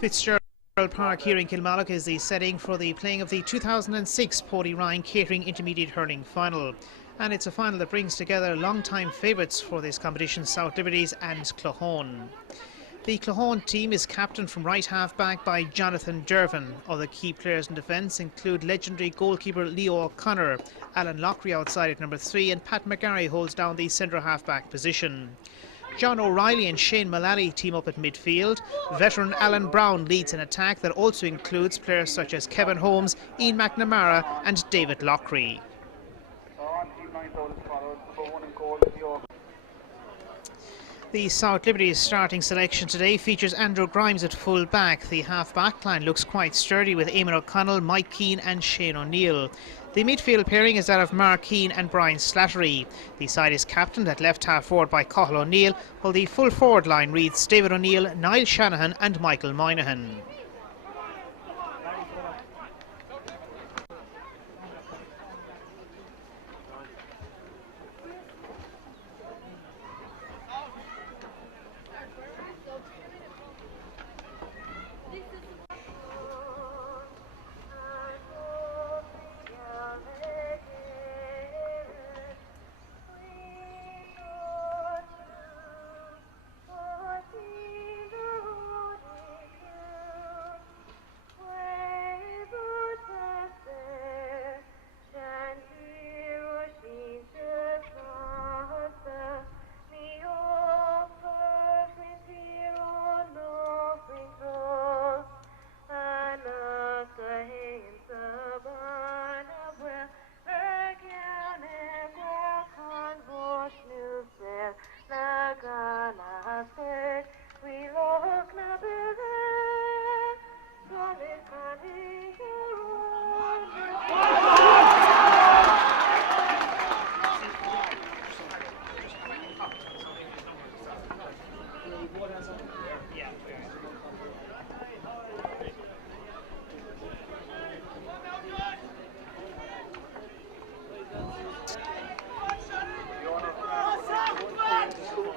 Fitzgerald Park here in Kilmallock is the setting for the playing of the 2006 Páidí Ryan Catering Intermediate Hurling Final. And it's a final that brings together long-time favourites for this competition, South Liberties and Claughaun. The Claughaun team is captained from right half-back by Jonathan Dervin. Other key players in defence include legendary goalkeeper Leo O'Connor, Alan Lockery outside at number 3, and Pat McGarry holds down the centre half-back position. John O'Reilly and Shane Mullally team up at midfield. Veteran Alan Brown leads an attack that also includes players such as Kevin Holmes, Ian McNamara and David Lockery. The South Liberties starting selection today features Andrew Grimes at full back. The half-back line looks quite sturdy with Eamon O'Connell, Mike Keane and Shane O'Neill. The midfield pairing is that of Mark Keane and Brian Slattery. The side is captained at left half forward by Cathal O'Neill, while the full forward line reads David O'Neill, Niall Shanahan and Michael Moynihan.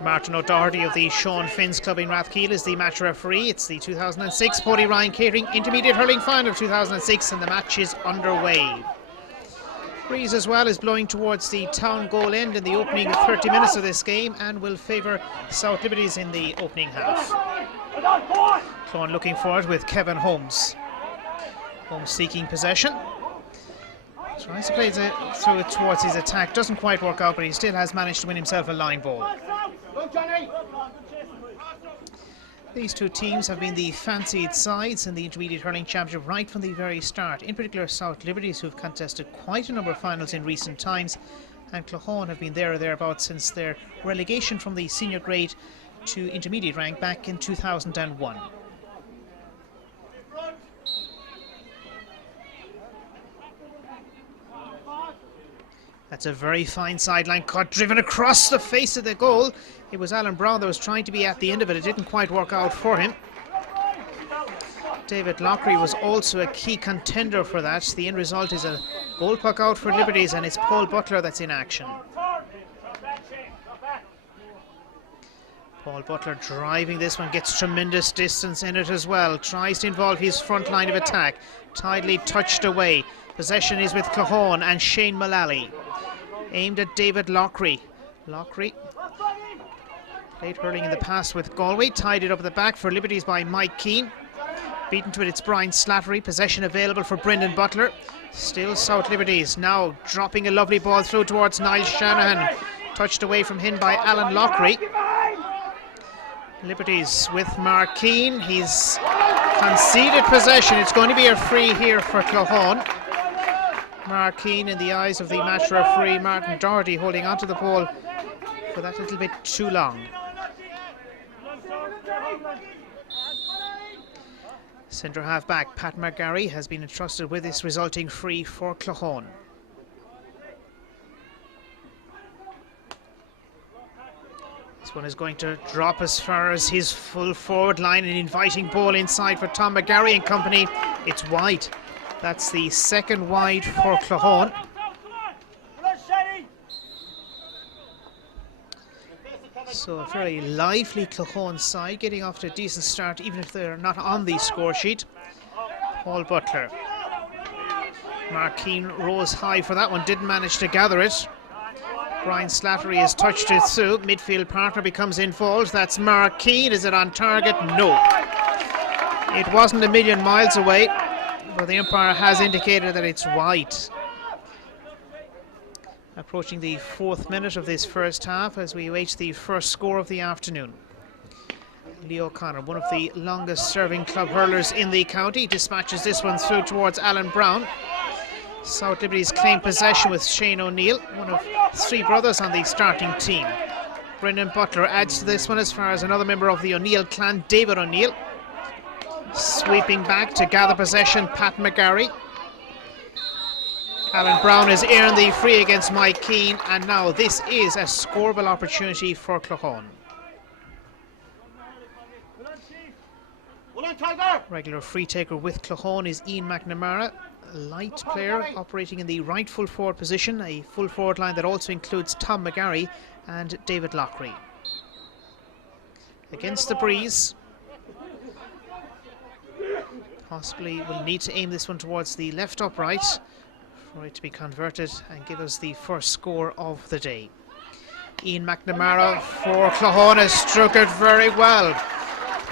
Martin O'Doherty of the Sean Finn's Club in Rathkeil is the match referee. It's the 2006 Páidí Ryan Catering Intermediate Hurling Final of 2006 and the match is underway. Breeze as well is blowing towards the town goal end in the opening 30 minutes of this game and will favour South Liberties in the opening half. Claughaun looking for it with Kevin Holmes. Holmes seeking possession. Tries to play through it towards his attack. Doesn't quite work out, but he still has managed to win himself a line ball. These two teams have been the fancied sides in the Intermediate Hurling Championship right from the very start. In particular, South Liberties, who have contested quite a number of finals in recent times, and Claughaun have been there or thereabouts since their relegation from the senior grade to intermediate rank back in 2001. That's a very fine sideline cut, driven across the face of the goal. It was Alan Brown that was trying to be at the end of it. It didn't quite work out for him. David Lockery was also a key contender for that. The end result is a goal puck out for Liberties, and it's Paul Butler that's in action. Paul Butler driving this one, gets tremendous distance in it as well. Tries to involve his front line of attack. Tidily touched away. Possession is with Claughaun and Shane Mullally. Aimed at David Lockery. Lockery played hurling in the past with Galway. Tied it up at the back for Liberties by Mike Keane. Beaten to it, it's Brian Slattery. Possession available for Brendan Butler. Still South Liberties. Now dropping a lovely ball through towards Niall Shanahan. Touched away from him by Alan Lockery. Liberties with Mark Keane. He's conceded possession. It's going to be a free here for Claughaun. Mark Keane, in the eyes of the match referee Martin Doherty, holding onto the ball for that little bit too long. Centre half back Pat McGarry has been entrusted with this resulting free for Claughaun. This one is going to drop as far as his full forward line, an inviting ball inside for Tom McGarry and company. It's wide. That's the second wide for Claughaun. So a very lively Claughaun side, getting off to a decent start even if they're not on the score sheet. Paul Butler. Mark Keane rose high for that one, didn't manage to gather it. Brian Slattery has touched it through. Midfield partner becomes involved. That's Mark Keane. Is it on target? No. It wasn't a million miles away, but the umpire has indicated that it's wide. Approaching the 4th minute of this first half as we await the first score of the afternoon. Leo O'Connor, one of the longest serving club hurlers in the county, dispatches this one through towards Alan Brown. South Liberties claim possession with Shane O'Neill, one of 3 brothers on the starting team. Brendan Butler adds to this one as far as another member of the O'Neill clan, David O'Neill. Sweeping back to gather possession, Pat McGarry. Alan Brown has earned the free against Mike Keane, and now this is a scoreable opportunity for Claughaun. Regular free taker with Claughaun is Ian McNamara, a light player operating in the right full forward position, a full forward line that also includes Tom McGarry and David Lockery. Against the breeze. Possibly will need to aim this one towards the left upright for it to be converted and give us the first score of the day. Ian McNamara for Claughaun has struck it very well.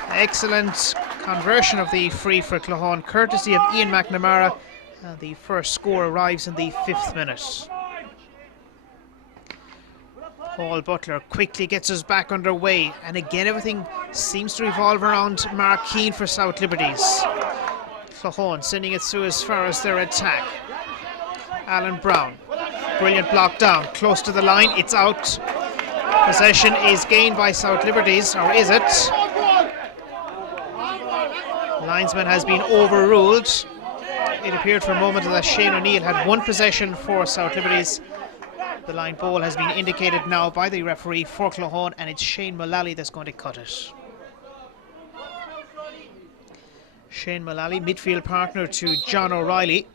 Excellent conversion of the free for Claughaun, courtesy of Ian McNamara, and the first score arrives in the 5th minute. Paul Butler quickly gets us back underway, and again everything seems to revolve around Mark Keane for South Liberties. Claughaun sending it through as far as their attack. Alan Brown, brilliant block down, close to the line, it's out. Possession is gained by South Liberties, or is it? Linesman has been overruled. It appeared for a moment that Shane O'Neill had 1 possession for South Liberties. The line ball has been indicated now by the referee for Claughaun, and it's Shane Mullally that's going to cut it. Shane Mullally, midfield partner to John O'Reilly.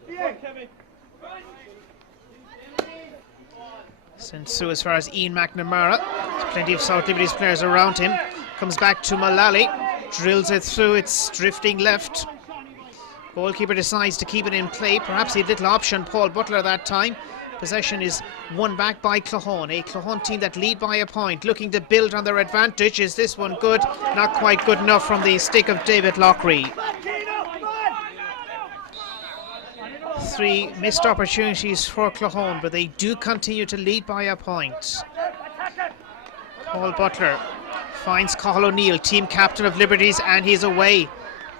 Sent through as far as Ian McNamara. There's plenty of South Liberties players around him. Comes back to Mullally. Drills it through, it's drifting left. Goalkeeper decides to keep it in play. Perhaps he had little option, Paul Butler, that time. Possession is won back by Claughaun, a Claughaun team that lead by a point, looking to build on their advantage. Is this one good? Not quite good enough from the stick of David Lockery. 3 missed opportunities for Claughaun, but they do continue to lead by a point. Paul Butler finds Cathal O'Neill, team captain of Liberties, and he's away.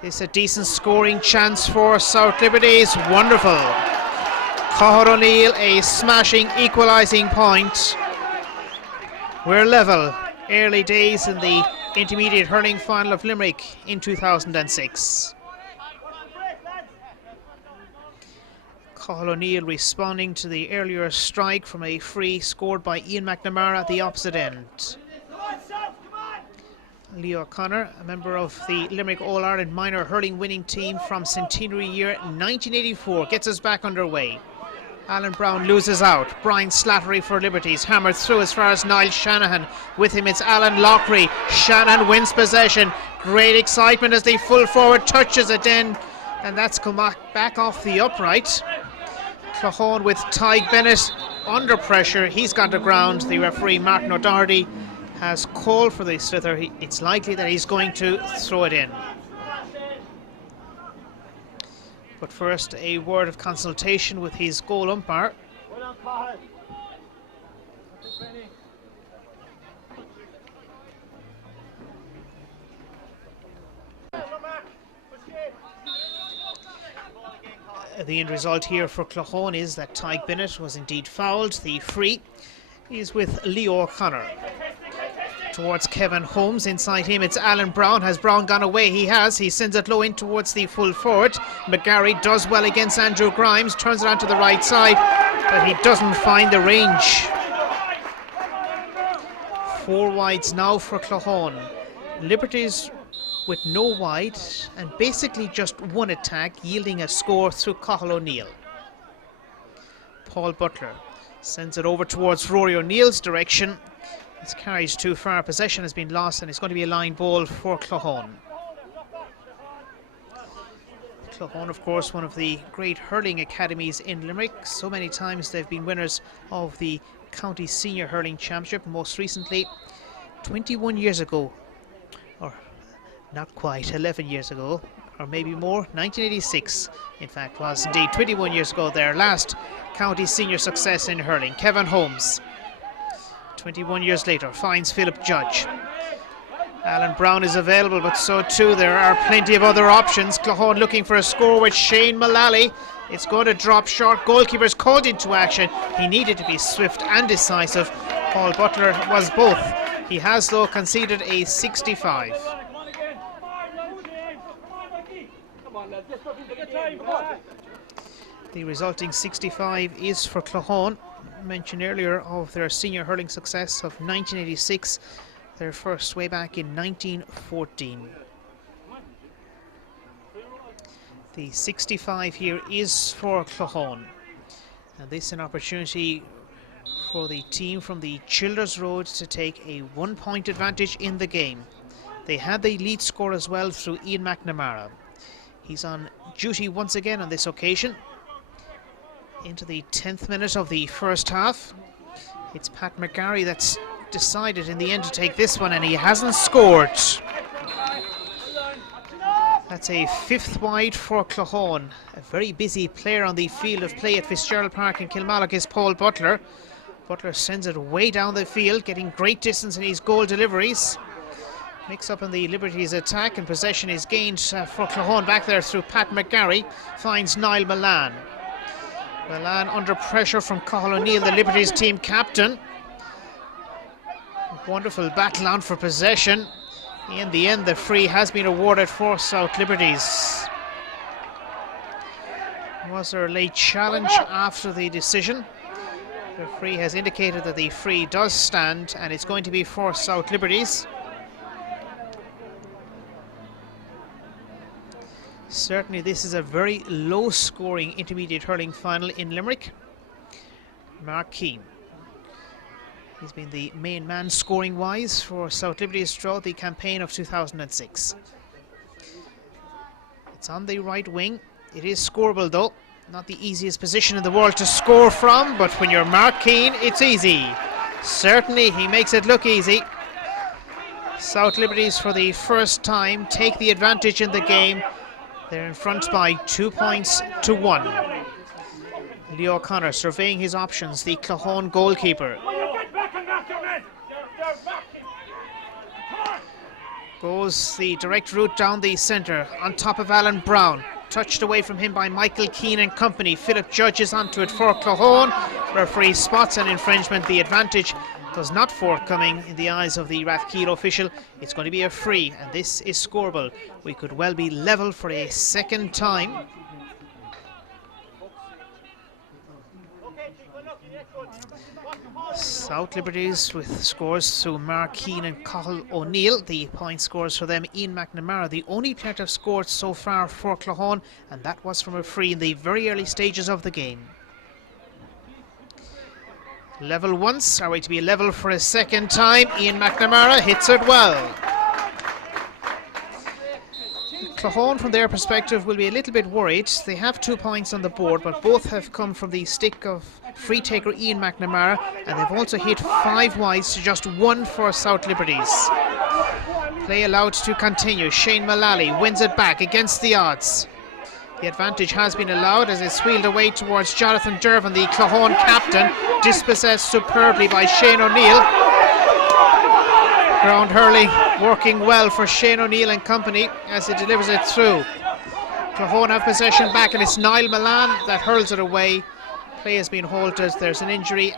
This is a decent scoring chance for South Liberties. Wonderful. Cathal O'Neill, a smashing equalising point. We're level. Early days in the intermediate hurling final of Limerick in 2006. Cathal O'Neill responding to the earlier strike from a free scored by Ian McNamara at the opposite end. Leo O'Connor, a member of the Limerick All-Ireland minor hurling winning team from centenary year 1984, gets us back underway. Alan Brown loses out. Brian Slattery for Liberties, hammered through as far as Niall Shanahan. With him it's Alan Lockery. Shanahan wins possession. Great excitement as the full forward touches it in, and that's come back off the upright. Claughaun with Tyg Bennett under pressure. He's gone to ground. The referee Martin O'Doherty has called for the slither. It's likely that he's going to throw it in. But first, a word of consultation with his goal umpire. The end result here for Claughaun is that Tyg Bennett was indeed fouled. The free is with Leo O'Connor. Towards Kevin Holmes, inside him it's Alan Brown. Has Brown gone away? He has. He sends it low in towards the full forward. McGarry does well against Andrew Grimes, turns it onto the right side, but he doesn't find the range. 4 wides now for Claughaun. Liberties with no wide and basically just 1 attack, yielding a score through Cathal O'Neill. Paul Butler sends it over towards Rory O'Neill's direction. It's carried too far. Possession has been lost, and it's going to be a line ball for Claughaun. Claughaun, of course, one of the great hurling academies in Limerick. So many times they've been winners of the County Senior Hurling Championship. Most recently, 21 years ago, or not quite, 11 years ago, or maybe more, 1986, in fact, was indeed 21 years ago their last county senior success in hurling. Kevin Holmes, 21 years later, finds Philip Judge. Alan Brown is available, but so too there are plenty of other options. Claughaun looking for a score with Shane Mullally. It's going to drop short. Goalkeeper's called into action. He needed to be swift and decisive. Paul Butler was both. He has, though, conceded a 65. The resulting 65 is for Claughaun. Mentioned earlier of their senior hurling success of 1986. Their first way back in 1914. The 65 here is for Claughaun, and this is an opportunity for the team from the Childers Road to take a 1-point advantage in the game. They had the lead score as well through Ian McNamara. He's on duty once again on this occasion. Into the 10th minute of the first half. It's Pat McGarry that's decided in the end to take this one, and he hasn't scored. That's a 5th wide for Claughaun. A very busy player on the field of play at Fitzgerald Park in Kilmallock is Paul Butler. Butler sends it way down the field, getting great distance in his goal deliveries. Mix up in the Liberties attack, and possession is gained for Claughaun back there through Pat McGarry. Finds Niall Milan. Milan under pressure from Cathal O'Neill, the Liberties team captain. Wonderful battle on for possession. In the end, the free has been awarded for South Liberties. Was there a late challenge after the decision? The referee has indicated that the free does stand, and it's going to be for South Liberties. Certainly this is a very low-scoring intermediate hurling final in Limerick. Mark Keane. He's been the main man scoring-wise for South Liberties throughout the campaign of 2006. It's on the right wing. It is scoreable, though. Not the easiest position in the world to score from, but when you're Mark Keane, it's easy. Certainly, he makes it look easy. South Liberties, for the first time, take the advantage in the game. They're in front by 2 points to 1. Leo O'Connor surveying his options, the Claughaun goalkeeper. Goes the direct route down the centre, on top of Alan Brown. Touched away from him by Michael Keane and company. Philip Judge is onto it for Claughaun. Referee spots an infringement. The advantage does not forthcoming in the eyes of the Rathkeil official. It's going to be a free, and this is scoreable. We could well be level for a second time. South Liberties with scores through Mark Keane and Cathal O'Neill. The point scores for them, Ian McNamara, the only player to have scored so far for Claughaun, and that was from a free in the very early stages of the game. Level once, are we to be level for a second time? Ian McNamara hits it well. Claughaun, from their perspective, will be a little bit worried. They have 2 points on the board, but both have come from the stick of free taker Ian McNamara, and they've also hit 5 wides to just 1 for South Liberties. Play allowed to continue. Shane Mullally wins it back against the odds. The advantage has been allowed as it's wheeled away towards Jonathan Dervin, the Claughaun captain, dispossessed superbly by Shane O'Neill. Ground hurling working well for Shane O'Neill and company as he delivers it through. Claughaun have possession back, and it's Niall Milan that hurls it away. Play has been halted. There's an injury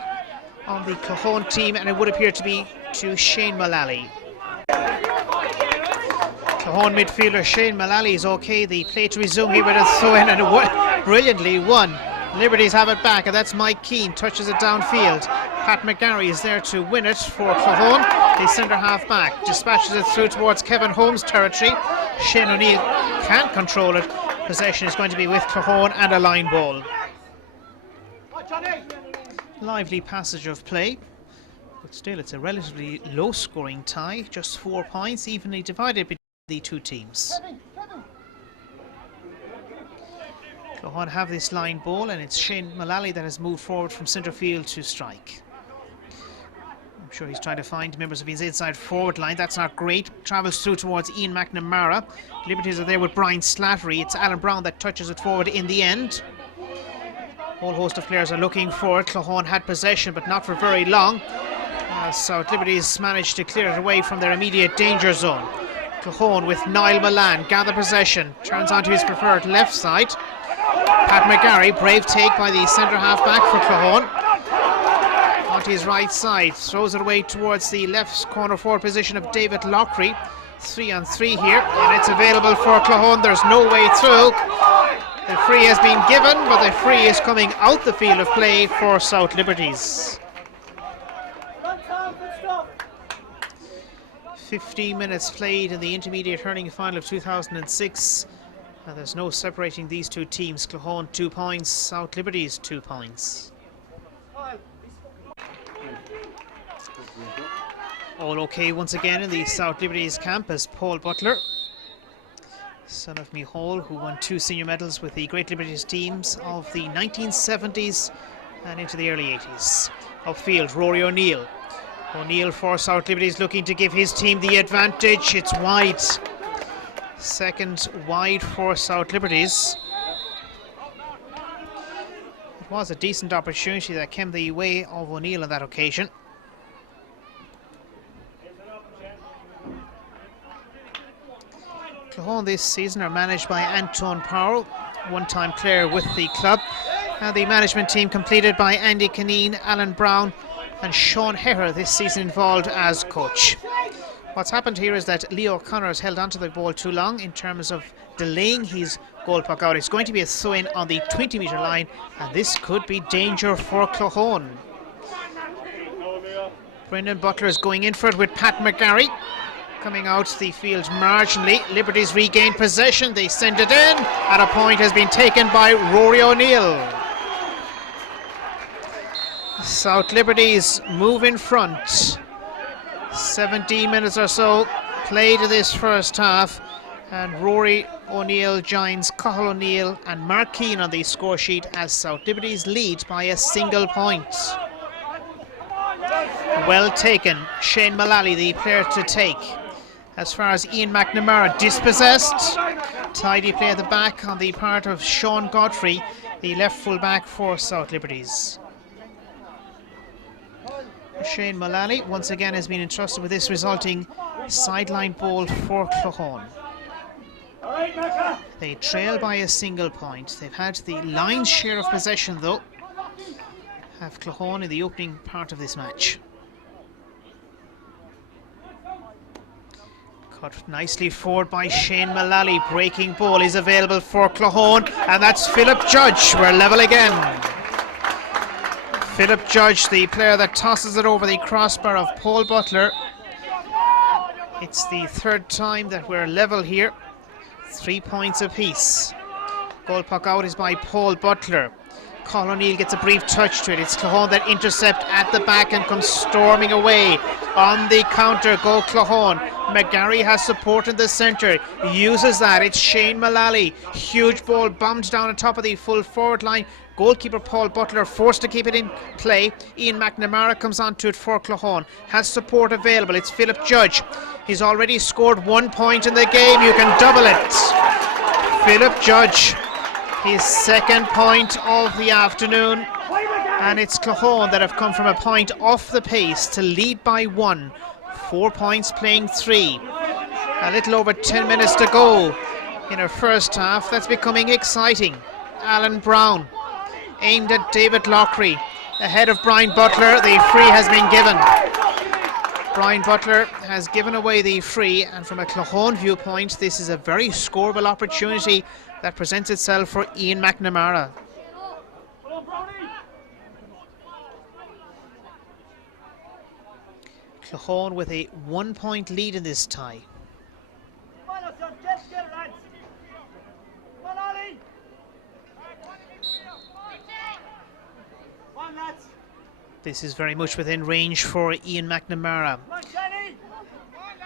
on the Claughaun team, and it would appear to be to Shane Mullally. Claughaun midfielder Shane Mullally is okay. The play to resume here with a throw in, and brilliantly won. Liberties have it back, and that's Mike Keane, touches it downfield. Pat McGarry is there to win it for Claughaun. The centre half back dispatches it through towards Kevin Holmes' territory. Shane O'Neill can't control it. Possession is going to be with Claughaun and a line ball. Lively passage of play. But still, it's a relatively low-scoring tie, just 4 points, evenly divided between the two teams. Claughaun have this line ball, and it's Shane Mullally that has moved forward from centre field to strike. I'm sure he's trying to find members of his inside forward line. That's not great. Travels through towards Ian McNamara. Liberties are there with Brian Slattery. It's Alan Brown that touches it forward in the end. A whole host of players are looking for it. Claughaun had possession, but not for very long. South Liberties managed to clear it away from their immediate danger zone. Claughaun with Niall Milan gather possession. Turns onto his preferred left side. Pat McGarry, brave take by the centre half back for Claughaun. Onto his right side, throws it away towards the left corner forward position of David Lockery. 3-on-3 here, and it's available for Claughaun. There's no way through. The free has been given, but the free is coming out the field of play for South Liberties. 15 minutes played in the intermediate hurling final of 2006. And there's no separating these two teams. Claughaun 2 points, South Liberties 2 points. All okay once again in the South Liberties camp as Paul Butler, son of Mihal, who won 2 senior medals with the Great Liberties teams of the 1970s and into the early 80s. Upfield, Rory O'Neill. O'Neill for South Liberties looking to give his team the advantage. It's wide. Second wide for South Liberties. It was a decent opportunity that came the way of O'Neill on that occasion. Claughaun this season are managed by Anton Powell, one-time player with the club, and the management team completed by Andy Kineen, Alan Brown and Sean Heher, this season involved as coach. What's happened here is that Leo O'Connor has held onto the ball too long in terms of delaying his goal puck out. It's going to be a throw-in on the 20-metre line, and this could be danger for Claughaun. Brendan Butler is going in for it with Pat McGarry. Coming out the field marginally. Liberties regain possession. They send it in, and a point has been taken by Rory O'Neill. South Liberties move in front. 17 minutes or so played in this first half, and Rory O'Neill joins Cathal O'Neill and Mark Keane on the score sheet as South Liberties lead by a single point. Well taken, Shane Mullally the player to take. As far as Ian McNamara, dispossessed. Tidy play at the back on the part of Sean Godfrey, the left full back for South Liberties. Shane Mullally once again has been entrusted with this resulting sideline ball for Claughaun. They trail by a single point. They've had the lion's share of possession though, have Claughaun in the opening part of this match. Cut nicely forward by Shane Mullally. Breaking ball is available for Claughaun, and that's Philip Judge. We're level again. Philip Judge, the player that tosses it over the crossbar of Paul Butler. It's the third time that we're level here. 3 points apiece. Goal puck out is by Paul Butler. Cathal O'Neill gets a brief touch to it. It's Claughaun that intercept at the back and comes storming away. On the counter go Claughaun. McGarry has support in the centre. Uses that. It's Shane Mullally. Huge ball bombed down on top of the full forward line. Goalkeeper Paul Butler forced to keep it in play. Ian McNamara comes onto it for Claughaun. Has support available. It's Philip Judge. He's already scored 1 point in the game. You can double it. Philip Judge, his second point of the afternoon. And it's Claughaun that have come from a point off the pace to lead by 1. 4 points playing 3. A little over 10 minutes to go in our first half. That's becoming exciting. Alan Brown aimed at David Lockery ahead of Brian Butler. The free has been given. Brian Butler has given away the free, and from a Claughaun viewpoint this is a very scoreable opportunity that presents itself for Ian McNamara. Claughaun with a 1 point lead in this tie. This is very much within range for Ian McNamara.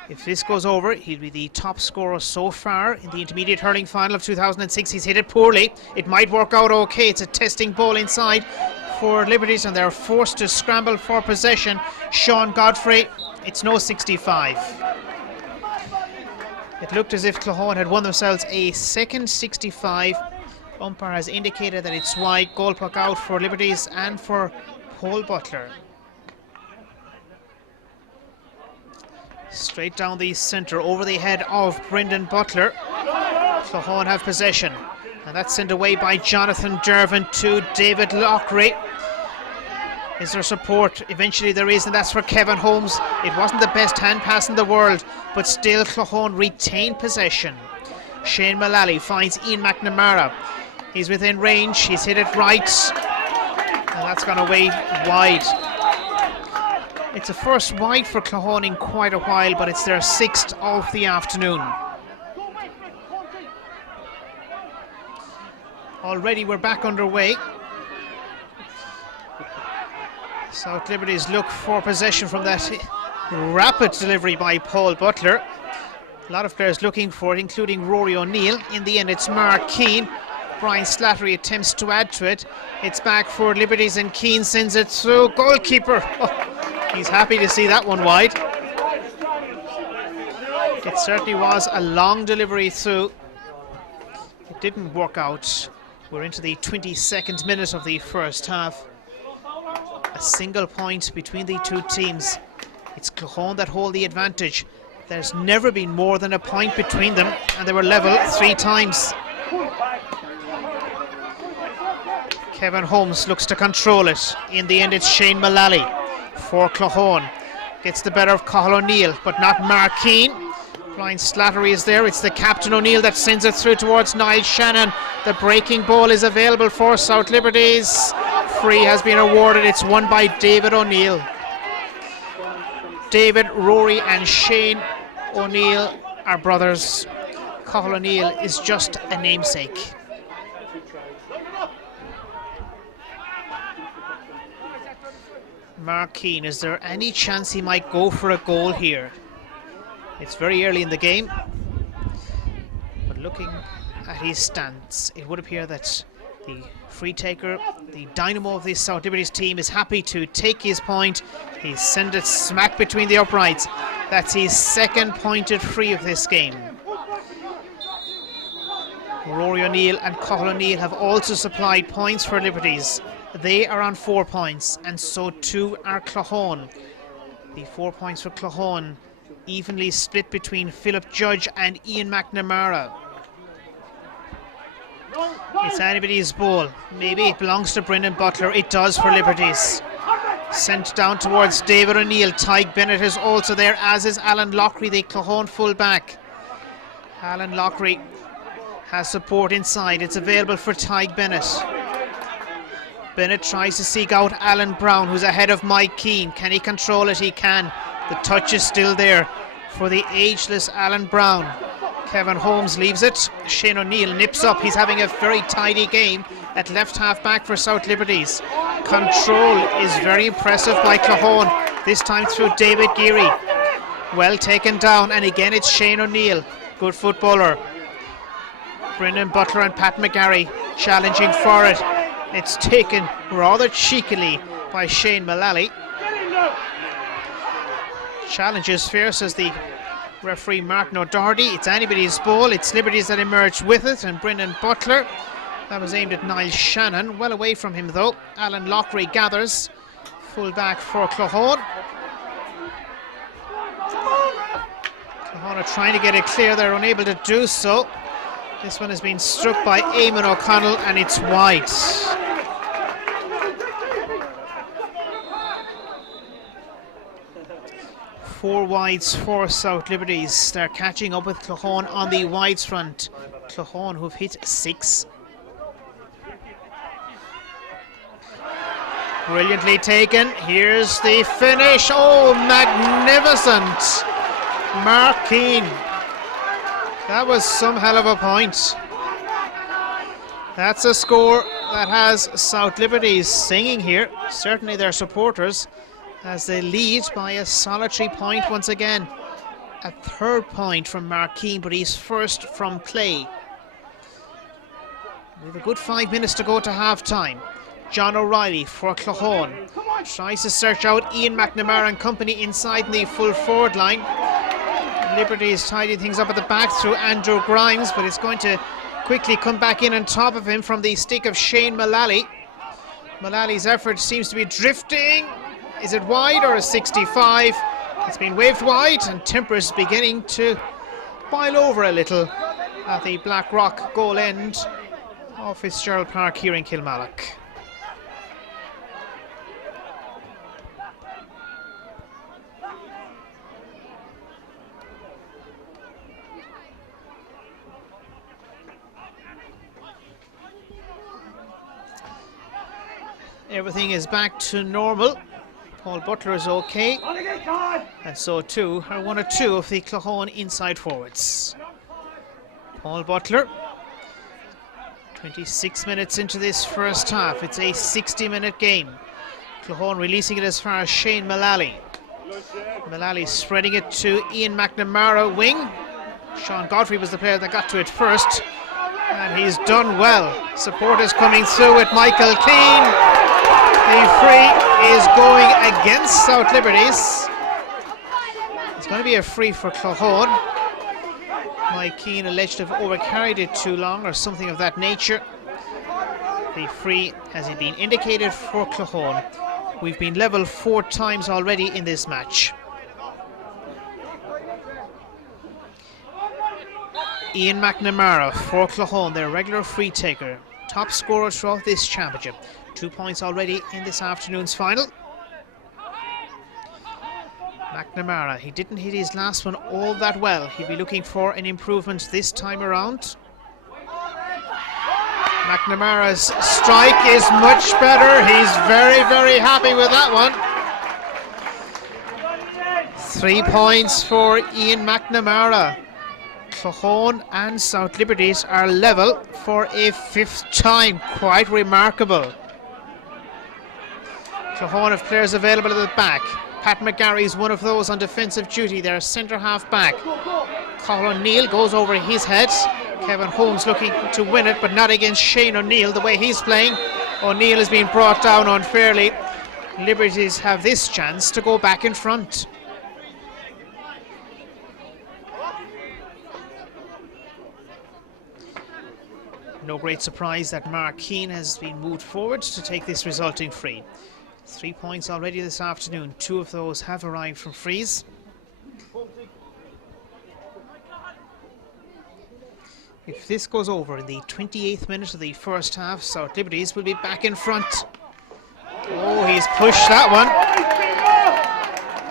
If this goes over, he'll be the top scorer so far in the intermediate hurling final of 2006. He's hit it poorly. It might work out okay. It's a testing ball inside for Liberties, and they're forced to scramble for possession. Sean Godfrey, it's no 65. It looked as if Claughaun had won themselves a second 65. Umpire has indicated that it's wide. Goal puck out for Liberties and for Paul Butler. Straight down the centre, over the head of Brendan Butler. Claughaun have possession, and that's sent away by Jonathan Dervin to David Lockery. Is there support? Eventually there is, and that's for Kevin Holmes. It wasn't the best hand pass in the world, but still Claughaun retained possession. Shane Mullally finds Ian McNamara. He's within range, he's hit it right, and that's gone away wide. It's a first wide for Claughaun in quite a while, but it's their 6th of the afternoon. Already we're back underway. South Liberties look for possession from that rapid delivery by Paul Butler. A lot of players looking for it, including Rory O'Neill. In the end, it's Mark Keane. Brian Slattery attempts to add to it. It's back for Liberties, and Keane sends it through. Goalkeeper. Oh. He's happy to see that one wide. It certainly was a long delivery through. It didn't work out. We're into the 22nd minute of the first half. A single point between the two teams. It's Claughaun that hold the advantage. There's never been more than a point between them, and they were level 3 times. Kevin Holmes looks to control it. In the end, it's Shane Mullally for Claughaun. Gets the better of Cathal O'Neill, but not Mark Keane. Brian Slattery is there. It's the captain O'Neill that sends it through towards Niall Shannon. The breaking ball is available for South Liberties. Free has been awarded. It's won by David O'Neill. David, Rory and Shane O'Neill are brothers. Cathal O'Neill is just a namesake. Mark Keane, is there any chance he might go for a goal here? It's very early in the game, but looking at his stance, it would appear that the free taker, the dynamo of this South Liberties team, is happy to take his point. He sent it smack between the uprights. That's his second pointed free of this game. Rory O'Neill and Cathal O'Neill have also supplied points for Liberties. They are on 4 points, and so too are Claughaun. The 4 points for Claughaun evenly split between Philip Judge and Ian McNamara. It's anybody's ball. Maybe it belongs to Brendan Butler. It does for Liberties. Sent down towards David O'Neill. Tyke Bennett is also there, as is Alan Lockery, the Claughaun full-back. Alan Lockery has support inside. It's available for Tyke Bennett. Bennett tries to seek out Alan Brown, who's ahead of Mike Keane. Can he control it? He can. The touch is still there for the ageless Alan Brown. Kevin Holmes leaves it. Shane O'Neill nips up. He's having a very tidy game at left half back for South Liberties. Control is very impressive by Claughaun, this time through David Geary. Well taken down, and again it's Shane O'Neill, good footballer. Brendan Butler and Pat McGarry challenging for it. It's taken rather cheekily by Shane Mullally. Challenge is fair, says the referee Martin O'Doherty. It's anybody's ball. It's Liberties that emerged with it, and Brendan Butler. That was aimed at Niall Shannon. Well away from him though. Alan Lockery gathers. Full back for Claughaun. Claughaun are trying to get it clear. They're unable to do so. This one has been struck by Eamon O'Connell, and it's wide. Four wides for South Liberties. They're catching up with Claughaun on the wides front. Claughaun, who've hit 6. Brilliantly taken. Here's the finish. Oh, magnificent. Mark Keane. That was some hell of a point. That's a score that has South Liberties singing here, certainly their supporters, as they lead by a solitary point once again. A third point from Mark Keane, but he's first from play. We have a good 5 minutes to go to half-time. John O'Reilly for Claughaun tries to search out Ian McNamara and company inside the full forward line. Liberties tidying things up at the back through Andrew Grimes, but it's going to quickly come back in on top of him from the stick of Shane Mullally. Mullally's effort seems to be drifting. Is it wide or a 65? It's been waved wide, and temper's beginning to boil over a little at the Blackrock goal end of Fitzgerald Park here in Kilmallock. Everything is back to normal. Paul Butler is okay, and so too are one or two of the Claughaun inside forwards. Paul Butler, 26 minutes into this first half. It's a 60-minute game. Claughaun releasing it as far as Shane Mullally. Mullally spreading it to Ian McNamara wing. Sean Godfrey was the player that got to it first, and he's done well. Support is coming through with Michael Keane. The free is going against South Liberties. It's going to be a free for Claughaun. Mike Keane alleged to have overcarried it too long or something of that nature. The free has been indicated for Claughaun. We've been level 4 times already in this match. Ian McNamara for Claughaun, their regular free taker. Top scorer throughout this championship. 2 points already in this afternoon's final. McNamara, he didn't hit his last one all that well. He'll be looking for an improvement this time around. McNamara's strike is much better. He's very, very happy with that one. 3 points for Ian McNamara. Claughaun and South Liberties are level for a 5th time. Quite remarkable. Claughaun have players available at the back. Pat McGarry is one of those on defensive duty. Their centre half back. Colin O'Neill goes over his head. Kevin Holmes looking to win it, but not against Shane O'Neill the way he's playing. O'Neill has been brought down unfairly. Liberties have this chance to go back in front. No great surprise that Mark Keane has been moved forward to take this resulting free. 3 points already this afternoon. 2 of those have arrived from frees. If this goes over in the 28th minute of the first half, South Liberties will be back in front. Oh, he's pushed that one.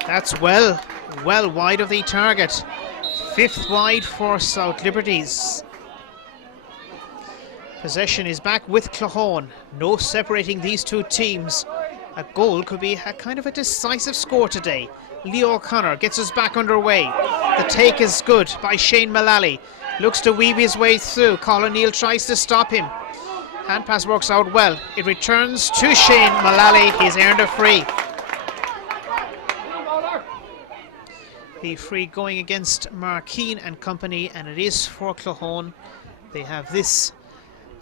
That's well wide of the target. 5th wide for South Liberties. Possession is back with Claughaun. No separating these two teams. A goal could be a kind of a decisive score today. Leo O'Connor gets us back underway. The take is good by Shane Mullally. Looks to weave his way through. Colin O'Neill tries to stop him. Hand pass works out well. It returns to Shane Mullally. He's earned a free. The free going against Mark Keane and company, and it is for Claughaun. They have this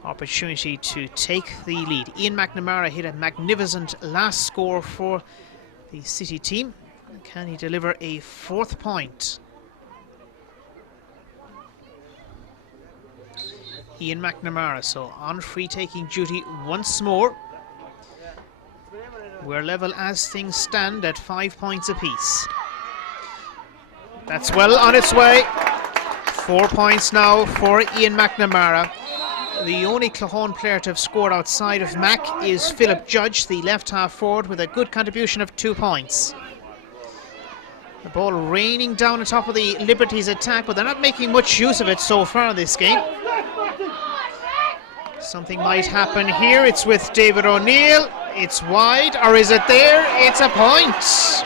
opportunity to take the lead. Ian McNamara hit a magnificent last score for the City team. Can he deliver a 4th point? Ian McNamara, so on free taking duty once more. We're level as things stand at 5 points apiece. That's well on its way. 4 points now for Ian McNamara. The only Claughaun player to have scored outside of Mac is Philip Judge, the left half forward, with a good contribution of 2 points. The ball raining down on top of the Liberties attack, but they're not making much use of it so far in this game. Something might happen here. It's with David O'Neill. It's wide, or is it there? It's a point.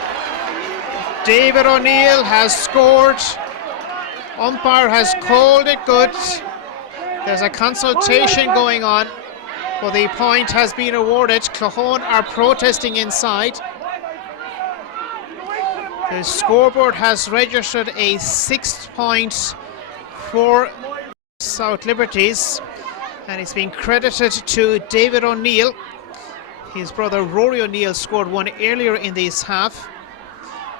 David O'Neill has scored. Umpire has called it good. There's a consultation going on. Well, the point has been awarded. Claughaun are protesting inside. The scoreboard has registered a 6th point for South Liberties, and it's been credited to David O'Neill. His brother Rory O'Neill scored one earlier in this half.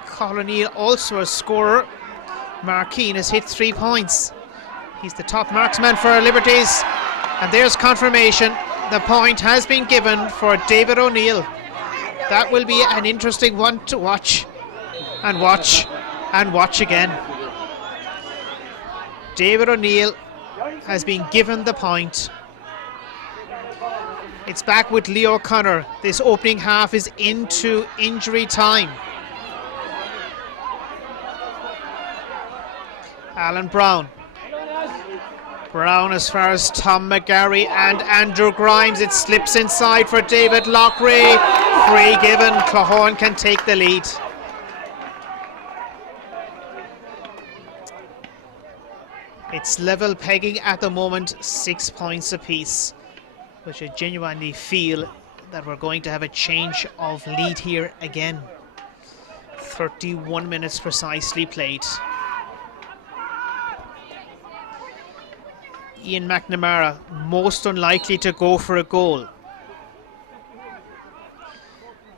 Colin O'Neill also a scorer. Mark Keane has hit 3 points. He's the top marksman for Liberties, and there's confirmation. The point has been given for David O'Neill. That will be an interesting one to watch and watch and watch again. David O'Neill has been given the point. It's back with Leo O'Connor. This opening half is into injury time. Alan Brown. Brown as far as Tom McGarry and Andrew Grimes. It slips inside for David Lochray. Free given. Claughaun can take the lead. It's level pegging at the moment, 6 points apiece, which I genuinely feel that we're going to have a change of lead here again. 31 minutes precisely played. Ian McNamara, most unlikely to go for a goal.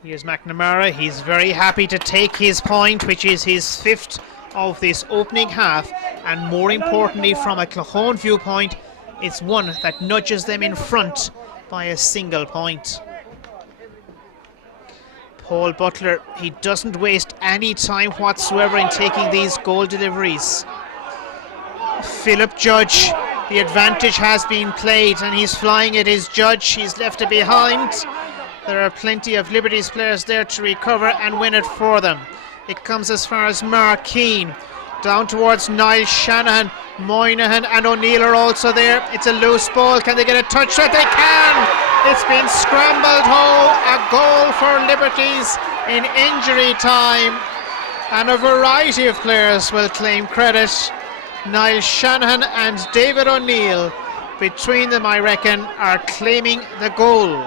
Here's McNamara. He's very happy to take his point, which is his 5th of this opening half, and more importantly from a Claughaun viewpoint, it's one that nudges them in front by a single point. Paul Butler, he doesn't waste any time whatsoever in taking these goal deliveries. Philip Judge, the advantage has been played and he's flying at his Judge. He's left it behind. There are plenty of Liberties players there to recover and win it for them. It comes as far as Mark Keane, down towards Niall Shanahan. Moynihan and O'Neill are also there. It's a loose ball. Can they get a touch? That they can! It's been scrambled home. A goal for Liberties in injury time. And a variety of players will claim credit. Niall Shanahan and David O'Neill, between them I reckon, are claiming the goal.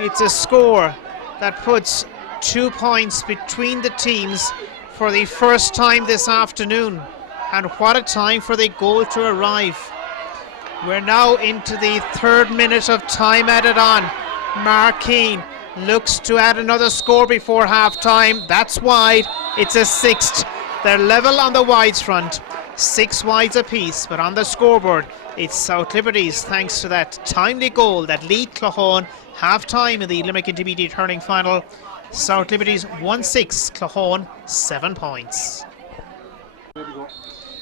It's a score that puts 2 points between the teams for the first time this afternoon, and what a time for the goal to arrive. We're now into the 3rd minute of time added on. Mark Keane looks to add another score before half time. That's wide. It's a 6th. They're level on the wides front, 6 wides apiece, but on the scoreboard it's South Liberties thanks to that timely goal that lead Claughaun half time in the Limerick Intermediate Hurling Final. South Liberties 1-6, Claughaun 7 points.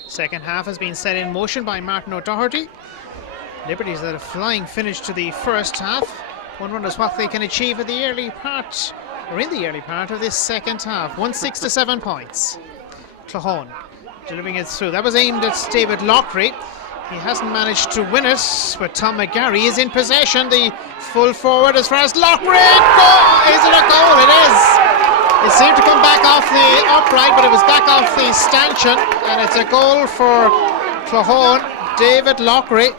Second half has been set in motion by Martin O'Doherty. Liberties had a flying finish to the first half. One wonders what they can achieve in the early part, of this second half. 1-6 to 7 points. Claughaun delivering it through. That was aimed at David Lochray. He hasn't managed to win it, but Tom McGarry is in possession. The full forward as far as Lochray. Goal! Is it a goal? It is. It seemed to come back off the upright, but it was back off the stanchion, and it's a goal for Claughaun. David Lochray.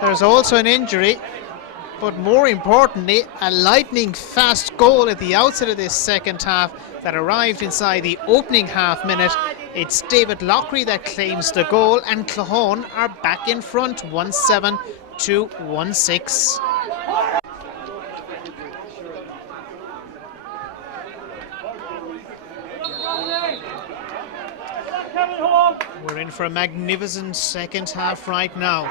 There's also an injury, but more importantly, a lightning fast goal at the outset of this second half that arrived inside the opening half minute. It's David Lochray that claims the goal, and Claughaun are back in front, 1-7 to 1-6. We're in for a magnificent second half right now.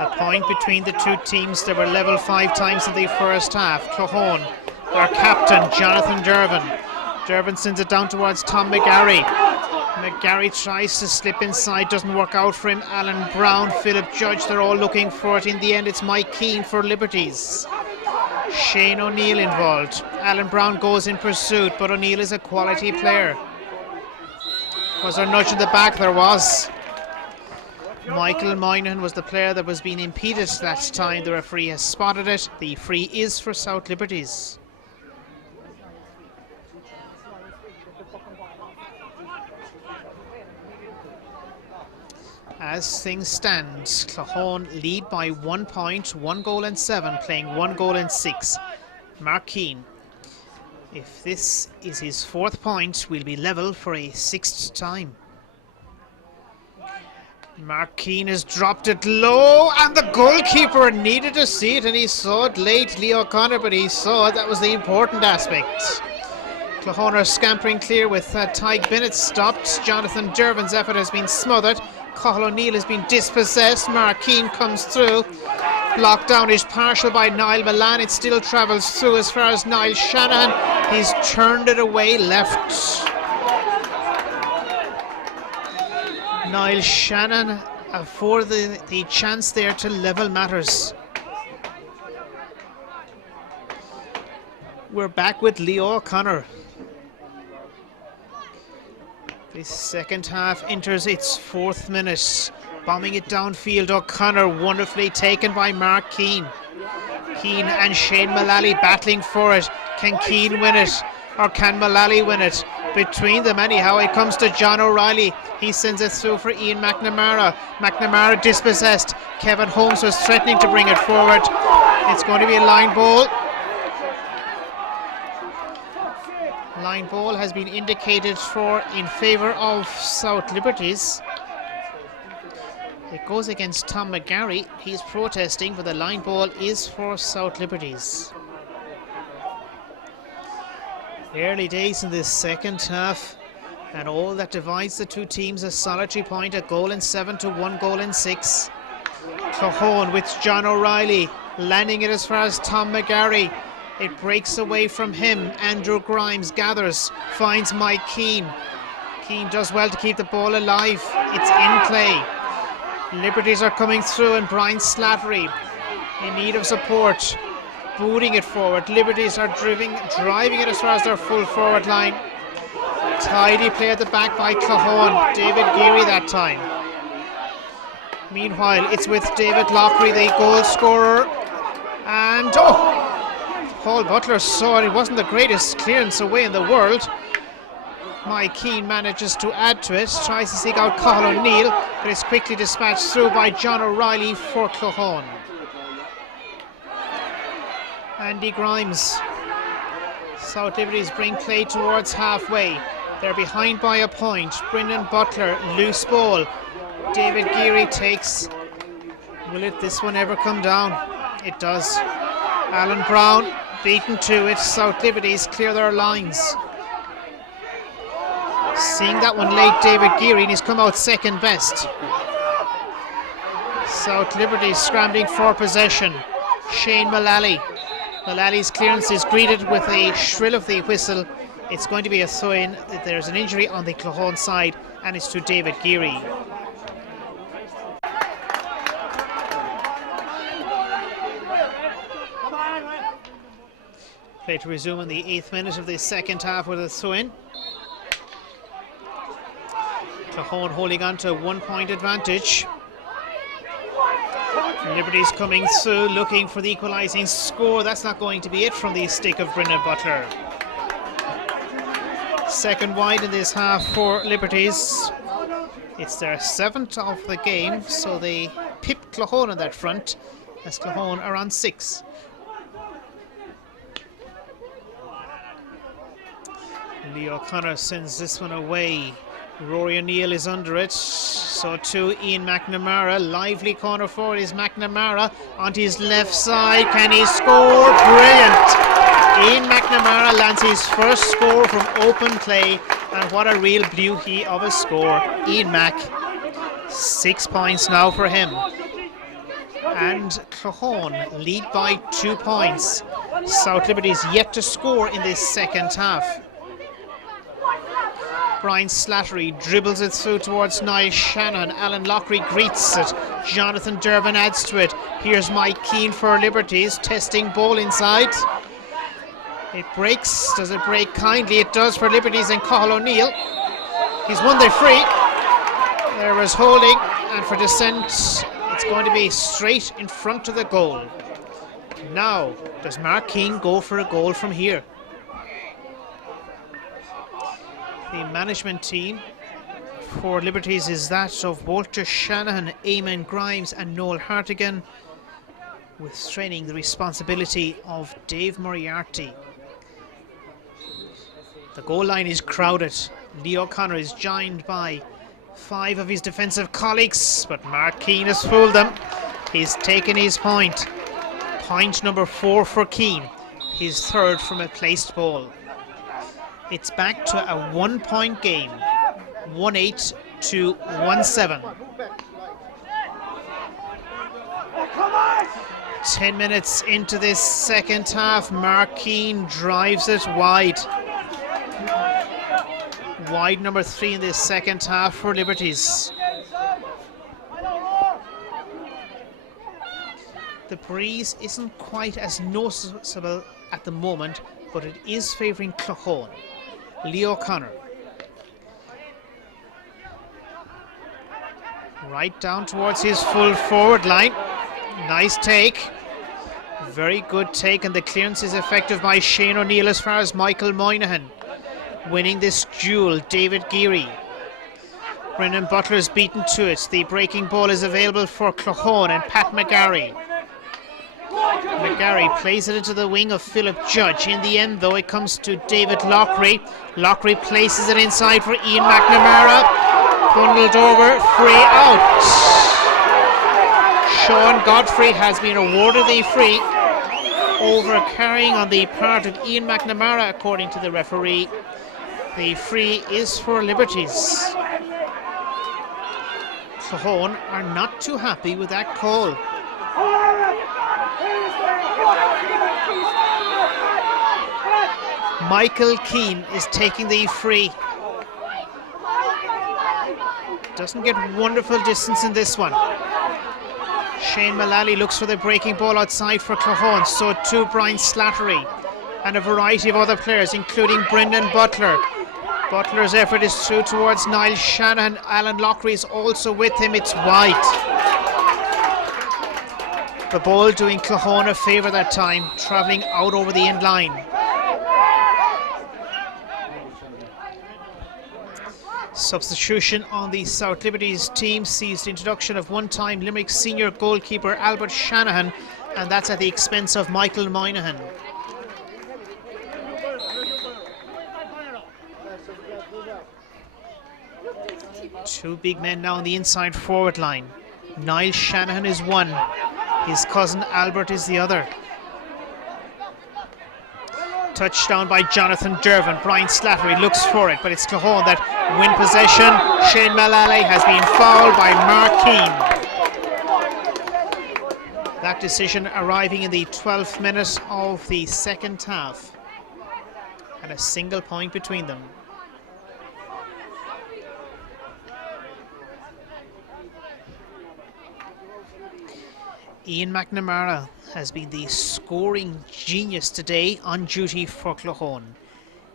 A point between the two teams that were level 5 times in the first half. Claughaun, their captain, Jonathan Dervin. Dervin sends it down towards Tom McGarry. McGarry tries to slip inside, doesn't work out for him. Alan Brown, Philip Judge, they're all looking for it. In the end, it's Mike Keane for Liberties. Shane O'Neill involved. Alan Brown goes in pursuit, but O'Neill is a quality player. Was there a nudge in the back? There was. Michael Moynihan was the player that was being impeded that time. The referee has spotted it. The free is for South Liberties. As things stand, Claughaun lead by 1 point, 1 goal and 7, playing 1 goal and 6. Mark Keane, if this is his 4th point, will be level for a 6th time. Mark Keane has dropped it low, and the goalkeeper needed to see it, and he saw it late, Leo O'Connor, but he saw it. That was the important aspect. Claughaun are scampering clear with Tyke Bennett stopped. Jonathan Dervin's effort has been smothered. Cathal O'Neill has been dispossessed. Mark Keane comes through. Blocked down is partial by Niall Milan. It still travels through as far as Niall Shanahan. He's turned it away left. Niall Shanahan for the chance there to level matters. We're back with Leo O'Connor. The second half enters its 4th minute. Bombing it downfield, O'Connor wonderfully taken by Mark Keane. Keane and Shane Mullally battling for it. Can Keane win it? Or can Mullally win it? Between them anyhow, it comes to John O'Reilly. He sends it through for Ian McNamara. McNamara dispossessed. Kevin Holmes was threatening to bring it forward. It's going to be a line ball. Line ball has been indicated for in favour of South Liberties. It goes against Tom McGarry. He's protesting, but the line ball is for South Liberties. Early days in this second half, and all that divides the two teams a solitary point, a goal and 7 to 1 goal and 6. Claughaun with John O'Reilly, landing it as far as Tom McGarry. It breaks away from him. Andrew Grimes gathers, finds Mike Keane. Keane does well to keep the ball alive. It's in play. Liberties are coming through, and Brian Slattery in need of support, booting it forward. Liberties are driving it as far as their full forward line. Tidy play at the back by Claughaun. David Geary that time. Meanwhile, it's with David Lockery, the goal scorer, and Paul Butler saw it. It wasn't the greatest clearance away in the world. Mike Keane manages to add to it, tries to seek out Cathal O'Neill, but it's quickly dispatched through by John O'Reilly for Claughaun. Andy Grimes. South Liberties bring play towards halfway. They're behind by a point. Brendan Butler, loose ball. David Geary takes. Will this one ever come down? It does. Alan Brown beaten to it. South Liberties clear their lines. Seeing that one late, David Geary, and he's come out second best. South Liberties scrambling for possession. Shane Mullally. Mullally's clearance is greeted with a shrill of the whistle. It's going to be a throw-in. There's an injury on the Claughaun side, and it's to David Geary. Play to resume in the 8th minute of the second half with a throw-in. Claughaun holding on to a 1 point advantage. Liberties coming through, looking for the equalising score. That's not going to be it from the stick of Brendan Butler. Second wide in this half for Liberties. It's their 7th of the game, so they pip Claughaun on that front, as Claughaun are on 6. Leo O'Connor sends this one away. Rory O'Neill is under it, so too Ian McNamara. Lively corner forward is McNamara onto his left side. Can he score? Brilliant! Ian McNamara lands his first score from open play, and what a real beauty of a score. Ian Mac, 6 points now for him. And Claughaun lead by 2 points. South Liberties yet to score in this second half. Brian Slattery dribbles it through towards Niall Shannon. Alan Lockery greets it. Jonathan Dervin adds to it. Here's Mike Keane for Liberties, testing ball inside. It breaks. Does it break kindly? It does for Liberties and Cathal O'Neill. He's won the free. There was holding, and for descent, it's going to be straight in front of the goal. Now, does Mark Keane go for a goal from here? The management team for Liberties is that of Walter Shanahan, Eamon Grimes and Noel Hartigan, with straining the responsibility of Dave Moriarty. The goal line is crowded. Lee O'Connor is joined by 5 of his defensive colleagues, but Mark Keane has fooled them. He's taken his point. Point number 4 for Keane, his 3rd from a placed ball. It's back to a 1-point game, 1-8 to 1-7. 10 minutes into this second half, Mark Keane drives it wide. Wide number 3 in this second half for Liberties. The breeze isn't quite as noticeable at the moment, but it is favouring Claughaun. Lee O'Connor. Right down towards his full forward line. Nice take. Very good take, and the clearance is effective by Shane O'Neill as far as Michael Moynihan. Winning this duel, David Geary. Brendan Butler's beaten to it. The breaking ball is available for Claughaun and Pat McGarry. McGarry plays it into the wing of Philip Judge. In the end, though, it comes to David Lockery. Lockery places it inside for Ian McNamara. Bundled over, free out. Sean Godfrey has been awarded the free over carrying on the part of Ian McNamara, according to the referee. The free is for Liberties. Claughaun are not too happy with that call. Michael Keane is taking the free. Doesn't get wonderful distance in this one. Shane Mullally looks for the breaking ball outside for Claughaun, so too Brian Slattery and a variety of other players, including Brendan Butler. Butler's effort is through towards Niall Shanahan. Alan Lockery is also with him. It's wide. The ball doing Claughaun a favour that time, travelling out over the end line. Substitution on the South Liberties team sees the introduction of one-time Limerick senior goalkeeper Albert Shanahan, and that's at the expense of Michael Moynihan. Two big men now on the inside forward line. Niall Shanahan is one, his cousin Albert is the other. Touchdown by Jonathan Dervin. Brian Slattery looks for it, but it's Claughaun that win possession. Shane Mullally has been fouled by Mark Keane. That decision arriving in the 12th minute of the second half, and a single point between them. Ian McNamara has been the scoring genius today on duty for Claughaun.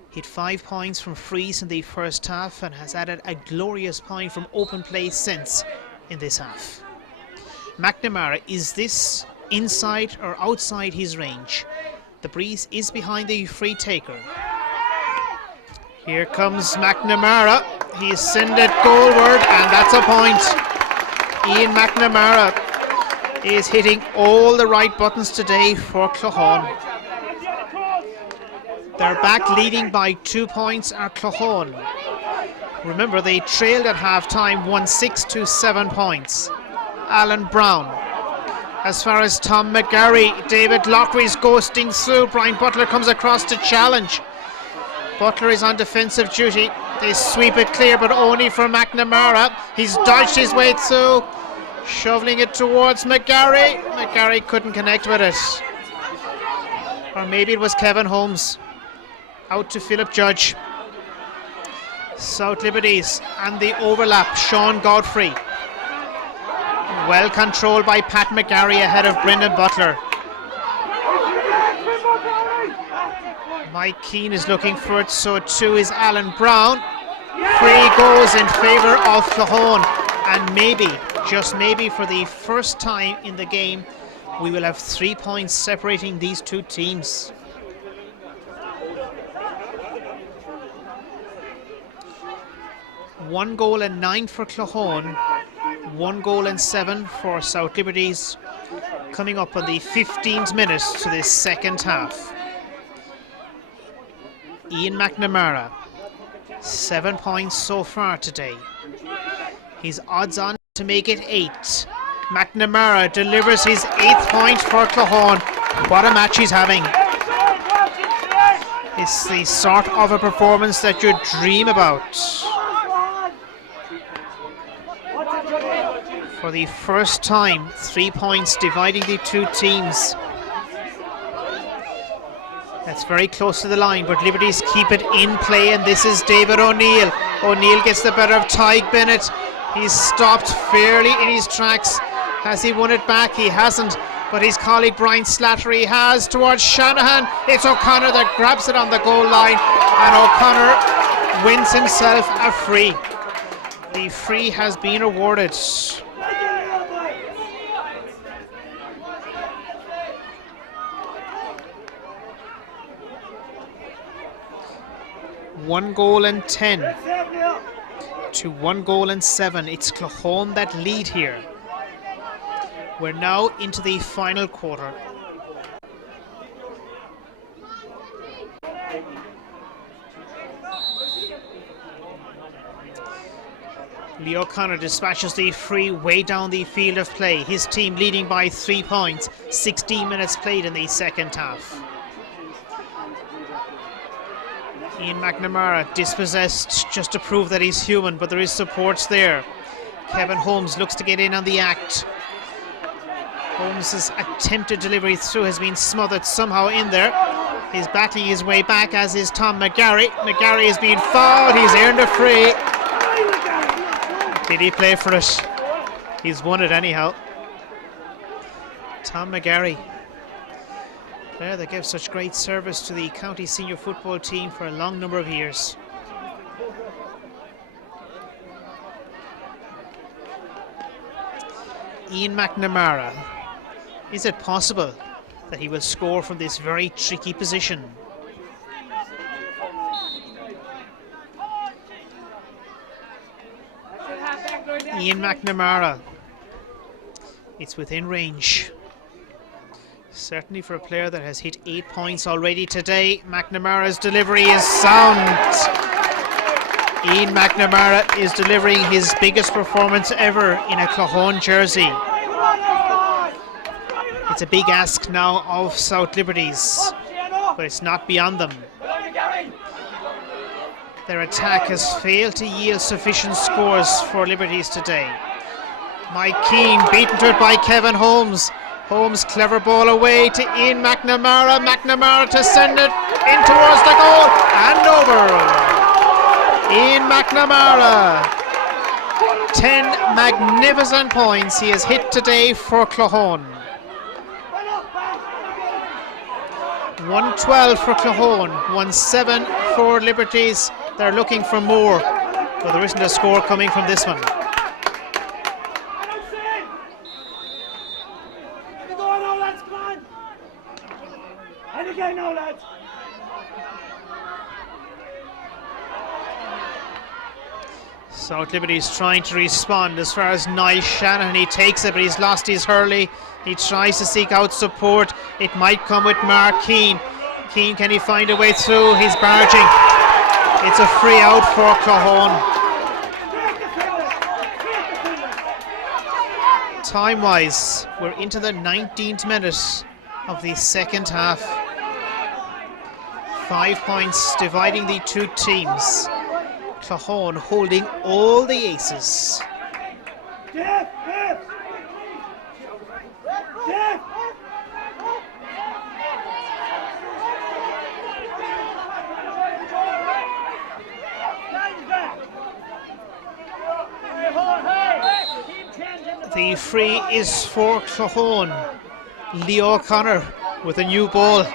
Hit 5 points from frees in the first half and has added a glorious point from open play since in this half. McNamara, is this inside or outside his range? The breeze is behind the free taker. Here comes McNamara. He's sent it goalward, and that's a point. Ian McNamara is hitting all the right buttons today for Claughaun. They're back leading by 2 points are Claughaun. Remember, they trailed at half-time, won 6 to 7 points. Alan Brown. As far as Tom McGarry, David Lockery's ghosting through. Brian Butler comes across to challenge. Butler is on defensive duty. They sweep it clear, but only for McNamara. He's dodged his way through. Shoveling it towards McGarry. McGarry couldn't connect with it. Or maybe it was Kevin Holmes. Out to Philip Judge. South Liberties and the overlap. Sean Godfrey. Well controlled by Pat McGarry ahead of Brendan Butler. Mike Keane is looking for it, so too is Alan Brown. Free goes in favour of Claughaun, and maybe, just maybe, for the first time in the game, we will have 3 points separating these two teams. 1 goal and 9 for Claughaun, 1 goal and 7 for South Liberties, coming up on the 15th minute to this second half. Ian McNamara, 7 points so far today. He's odds on to make it 8. McNamara delivers his 8th point for Claughaun. What a match he's having. It's the sort of a performance that you dream about. For the first time, 3 points dividing the two teams. That's very close to the line, but Liberties keep it in play, and this is David O'Neill. O'Neill gets the better of Tyke Bennett. He's stopped fairly in his tracks. Has he won it back? He hasn't, but his colleague Brian Slattery has towards Shanahan. It's O'Connor that grabs it on the goal line, and O'Connor wins himself a free. The free has been awarded. One goal and 10 to 1 goal and 7. It's Claughaun that lead here. We're now into the final quarter. Lee O'Connor dispatches the free way down the field of play. His team leading by 3 points. 16 minutes played in the second half. Ian McNamara dispossessed just to prove that he's human, but there is support there. Kevin Holmes looks to get in on the act. Holmes' attempted delivery through has been smothered somehow in there. He's battling his way back, as is Tom McGarry. McGarry has been fouled. He's earned a free. Did he play for it? He's won it anyhow. Tom McGarry, player that gave such great service to the county senior football team for a long number of years. Ian McNamara. Is it possible that he will score from this very tricky position? Ian McNamara. It's within range. Certainly for a player that has hit 8 points already today. McNamara's delivery is sound. Ian McNamara is delivering his biggest performance ever in a Claughaun jersey. It's a big ask now of South Liberties, but it's not beyond them. Their attack has failed to yield sufficient scores for Liberties today. Mike Keane beaten to it by Kevin Holmes. Holmes, clever ball away to Ian McNamara. McNamara to send it in towards the goal and over. Ian McNamara. 10 magnificent points he has hit today for Claughaun. 112 for Claughaun, 1-7 for Liberties. They're looking for more, but there isn't a score coming from this one. South Liberties trying to respond as far as Niall Shanahan. He takes it, but he's lost his hurley. He tries to seek out support. It might come with Mark Keane. Keane, can he find a way through? He's barging. It's a free out for Claughaun. Time-wise, we're into the 19th minute of the second half. 5 points dividing the two teams. Claughaun holding all the aces. The free is for Claughaun. Leo O'Connor with a new ball.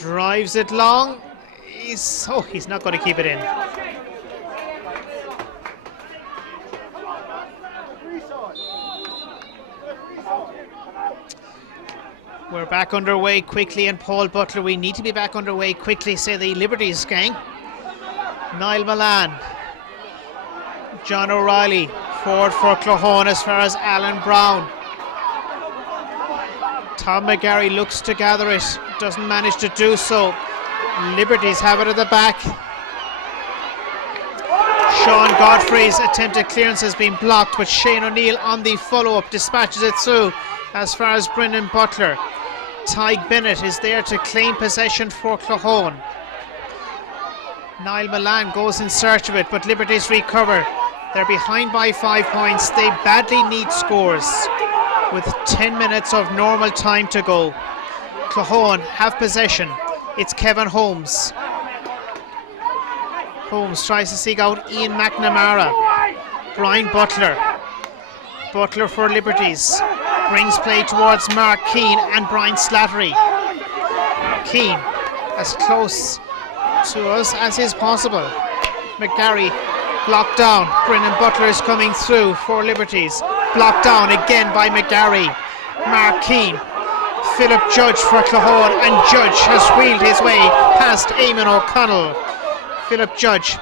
Drives it long. He's not going to keep it in. We're back underway quickly, and Paul Butler, we need to be back underway quickly, say the Liberties gang. Niall Milan John O'Reilly forward for Claughaun as far as Alan Brown. Tom McGarry looks to gather it, doesn't manage to do so. Liberties have it at the back. Sean Godfrey's attempted clearance has been blocked, but Shane O'Neill on the follow-up dispatches it through as far as Brendan Butler. Tyg Bennett is there to claim possession for Claughaun. Niall Milan goes in search of it, but Liberties recover. They're behind by 5 points. They badly need scores with 10 minutes of normal time to go. Claughaun have possession. It's Kevin Holmes. Holmes tries to seek out Ian McNamara. Brian Butler. Butler for Liberties. Brings play towards Mark Keane and Brian Slattery. Keane as close to us as is possible. McGarry blocked down. Brendan Butler is coming through for Liberties. Blocked down again by McGarry. Mark Keane. Philip Judge for Claughaun, and Judge has wheeled his way past Eamon O'Connell. Philip Judge.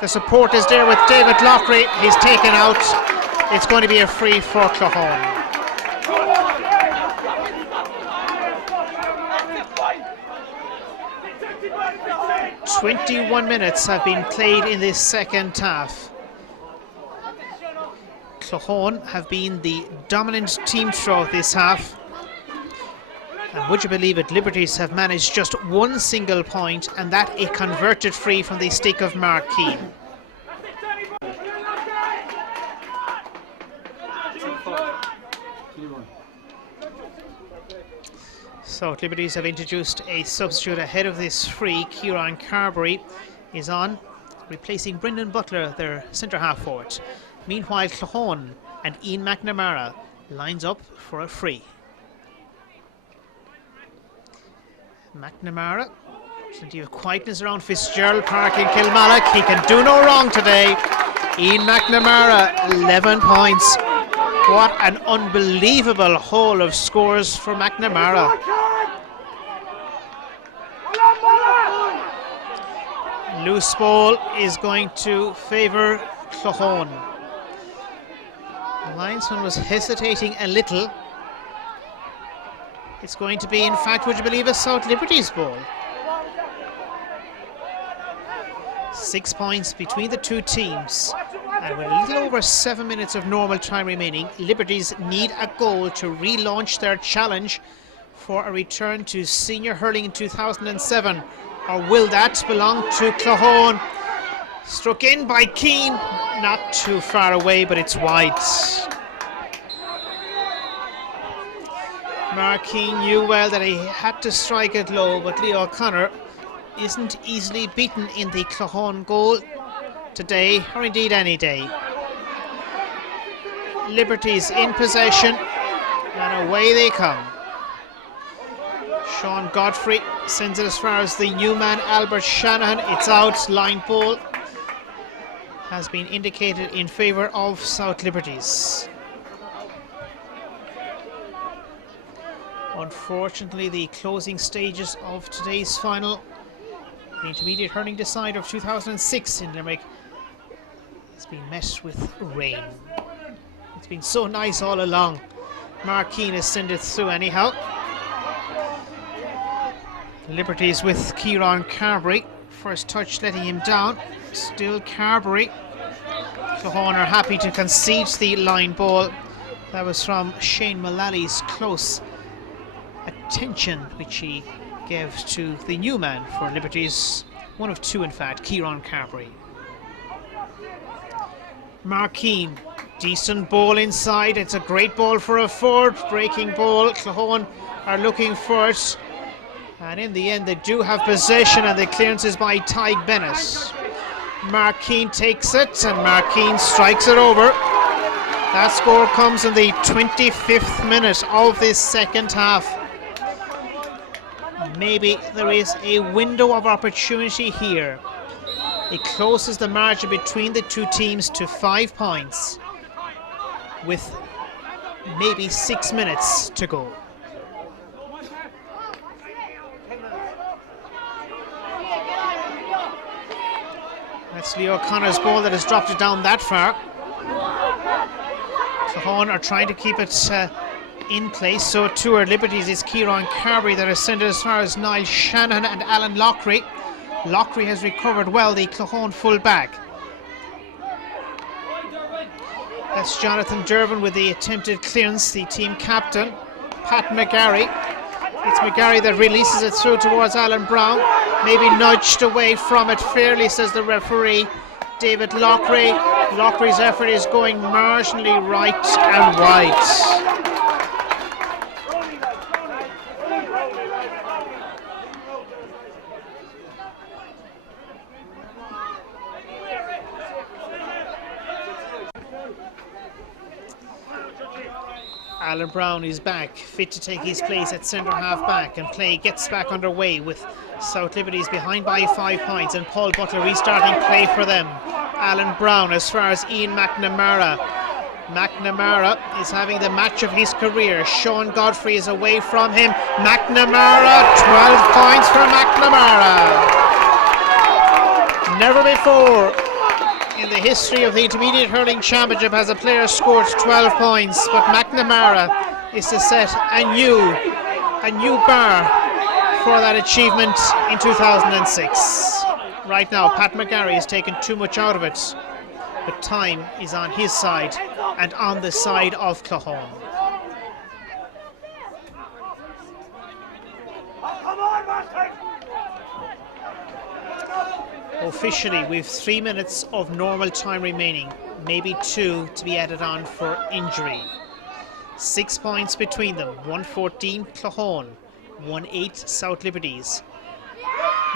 The support is there with David Lockery. He's taken out. It's going to be a free for Claughaun. "21 minutes have been played in this second half. Claughaun have been the dominant team throughout this half. And would you believe it, Liberties have managed just one single point, and that a converted free from the stick of Mark Keane. So Liberties have introduced a substitute ahead of this free. Kieran Carberry is on, replacing Brendan Butler, their centre half forward. Meanwhile, Claughaun and Ian McNamara lines up for a free. McNamara, plenty of quietness around Fitzgerald Park in Kilmallock. He can do no wrong today. Ian McNamara, 11 points. What an unbelievable haul of scores for McNamara. Loose ball is going to favour Claughaun. The linesman was hesitating a little. It's going to be, in fact, would you believe, a South Liberties ball. 6 points between the two teams. And with a little over 7 minutes of normal time remaining, Liberties need a goal to relaunch their challenge for a return to senior hurling in 2007. Or will that belong to Claughaun? Struck in by Keane, not too far away, but it's wide. Mark Keane knew well that he had to strike it low, but Leo O'Connor isn't easily beaten in the Claughaun goal today, or indeed any day. Liberties in possession, and away they come. Sean Godfrey sends it as far as the new man, Albert Shanahan. It's out. Line ball has been indicated in favour of South Liberties. Unfortunately, the closing stages of today's final, the intermediate hurling decider of 2006 in Limerick, has been met with rain. It's been so nice all along. Mark Keane has sent it through anyhow. Liberties with Kieran Carberry. First touch letting him down. Still Carberry. Claughaun are happy to concede the line ball. That was from Shane Mullally's close attention, which he gave to the new man for Liberties. One of two, in fact, Kieran Carberry. Mark Keane, decent ball inside. It's a great ball for a forward. Breaking ball. Claughaun are looking for it. And in the end, they do have possession, and the clearance is by Tyg Bennett. Mark Keane takes it, and Mark Keane strikes it over. That score comes in the 25th minute of this second half. Maybe there is a window of opportunity here. It closes the margin between the two teams to 5 points with maybe 6 minutes to go. That's Leo O'Connor's ball that has dropped it down that far. Claughaun are trying to keep it in place, so too are Liberties. It's Kieran Carberry that has sent it as far as Niall Shanahan and Alan Loughrey. Loughrey has recovered well, the Claughaun full back. That's Jonathan Durbin with the attempted clearance, the team captain, Pat McGarry. It's McGarry that releases it through towards Alan Brown. Maybe nudged away from it fairly, says the referee, David Loughrey. Loughrey's effort is going marginally right and wide. Alan Brown is back, fit to take his place at centre half back, and play gets back underway with South Liberties behind by 5 points, and Paul Butler restarting play for them. Alan Brown as far as Ian McNamara. McNamara is having the match of his career. Sean Godfrey is away from him. McNamara, 12 points for McNamara. Never before in the history of the Intermediate Hurling Championship has a player scored 12 points, but McNamara is to set a new bar for that achievement in 2006. Right now, Pat McGarry has taken too much out of it, but time is on his side and on the side of Claughaun. Officially, we've 3 minutes of normal time remaining, maybe 2 to be added on for injury. 6 points between them, 114 Claughaun, 1-8 South Liberties.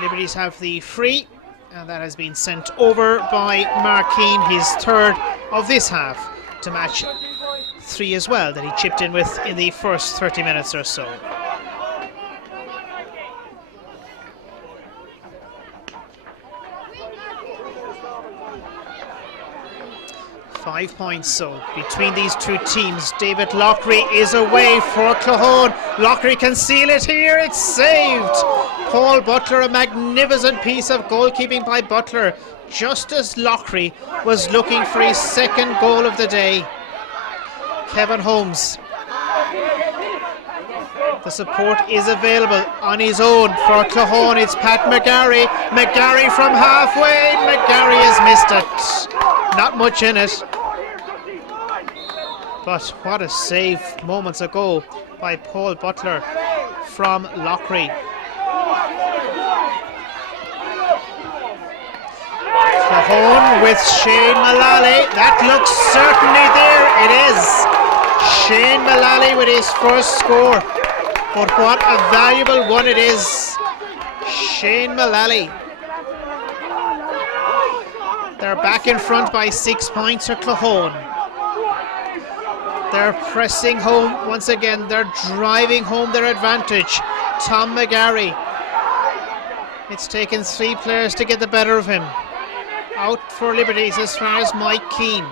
Liberties have the free, and that has been sent over by Mark Keane, his third of this half, to match 3 as well that he chipped in with in the first 30 minutes or so. 5 points so between these two teams. David Loughrey is away for Claughaun. Loughrey can seal it here. It's saved. Paul Butler, a magnificent piece of goalkeeping by Butler, just as Loughrey was looking for his second goal of the day. Kevin Holmes. The support is available on his own for Claughaun. It's Pat McGarry. McGarry from halfway. McGarry has missed it. Not much in it. But what a save moments ago by Paul Butler from Loughrey. Claughaun with Shane Mullally. That looks certainly there. It is. Shane Mullally with his first score. But what a valuable one it is. Shane Mullally. They're back in front by 6 points for Claughaun. They're pressing home once again. They're driving home their advantage. Tom McGarry. It's taken 3 players to get the better of him. Out for Liberties as far as Mike Keane.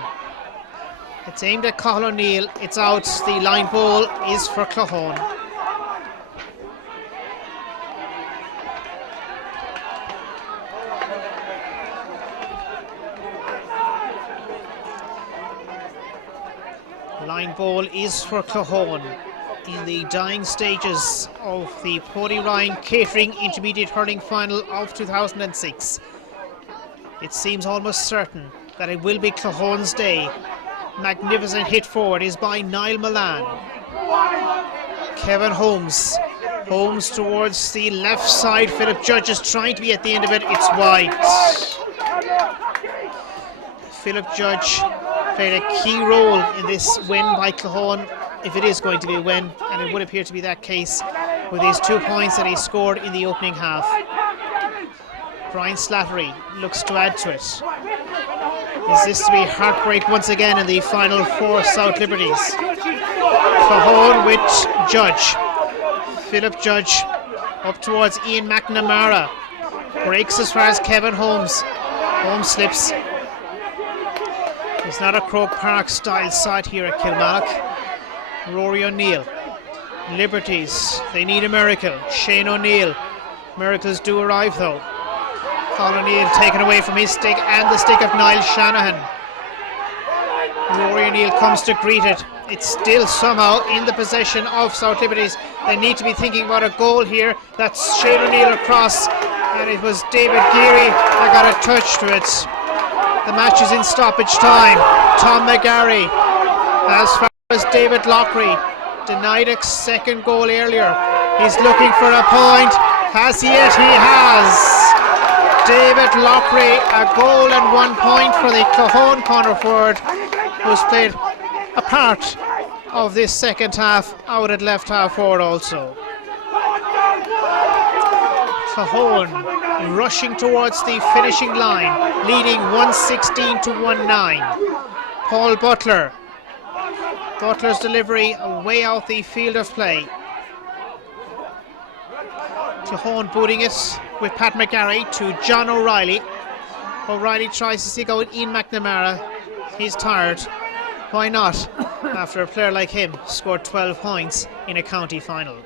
It's aimed at Cathal O'Neill. It's out. The line ball is for Claughaun. Line ball is for Claughaun in the dying stages of the Pody Ryan Catering Intermediate Hurling Final of 2006. It seems almost certain that it will be Claughaun's day. Magnificent hit forward is by Niall Milan. Kevin Holmes. Holmes towards the left side. Philip Judge is trying to be at the end of it. It's wide. Philip Judge played a key role in this win by Claughaun, if it is going to be a win, and it would appear to be that case with his 2 points that he scored in the opening half. Brian Slattery looks to add to it. Is this to be heartbreak once again in the final for South Liberties? Claughaun with Judge. Philip Judge up towards Ian McNamara. Breaks as far as Kevin Holmes. Holmes slips. It's not a Croke Park style side here at Kilmallock. Rory O'Neill. Liberties, they need a miracle. Shane O'Neill. Miracles do arrive though. Colin O'Neill taken away from his stick and the stick of Niall Shanahan. Rory O'Neill comes to greet it. It's still somehow in the possession of South Liberties. They need to be thinking about a goal here. That's Shane O'Neill across, and it was David Geary that got a touch to it. The match is in stoppage time. Tom McGarry, as far as David Lockery, denied a second goal earlier. He's looking for a point. Has he yet? He has. David Lockery, a goal and 1 point for the Claughaun corner forward, who's played a part of this second half out at left half forward also. Claughaun rushing towards the finishing line, leading 116 to 19. Paul Butler. Butler's delivery way out the field of play. Claughaun booting it with Pat McGarry to John O'Reilly. O'Reilly tries to stick out Ian McNamara. He's tired. Why not? After a player like him scored 12 points in a county final.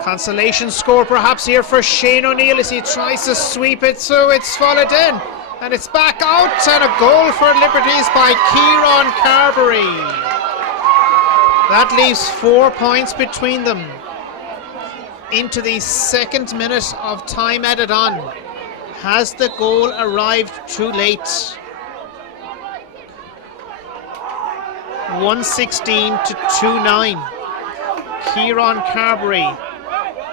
Consolation score perhaps here for Shane O'Neill as he tries to sweep it, so it's followed in. And it's back out, and a goal for Liberties by Kieran Carberry. That leaves 4 points between them. Into the second minute of time added on. Has the goal arrived too late? 116 to 29. Kieran Carberry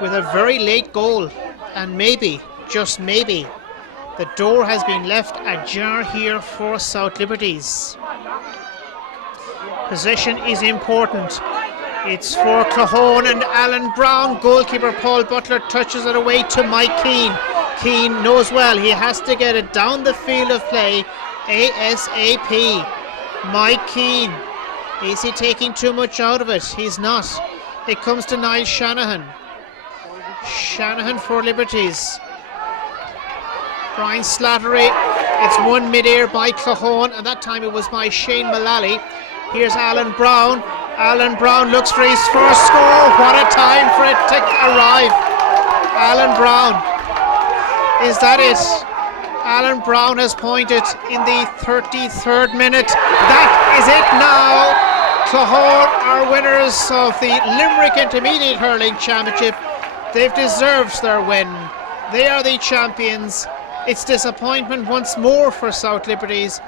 with a very late goal, and maybe, just maybe, the door has been left ajar here for South Liberties. Possession is important. It's for Claughaun and Alan Brown. Goalkeeper Paul Butler touches it away to Mike Keane. Keane knows well he has to get it down the field of play ASAP. Mike Keane. Is he taking too much out of it? He's not. It comes to Niall Shanahan. Shanahan for Liberties. Brian Slattery. It's won mid-air by Claughaun, and that time it was by Shane Mullally. Here's Alan Brown. Alan Brown looks for his first score. What a time for it to arrive. Alan Brown. Is that it? Alan Brown has pointed in the 33rd minute. That is it now. Claughaun are winners of the Limerick Intermediate Hurling Championship. They've deserved their win. They are the champions. It's disappointment once more for South Liberties,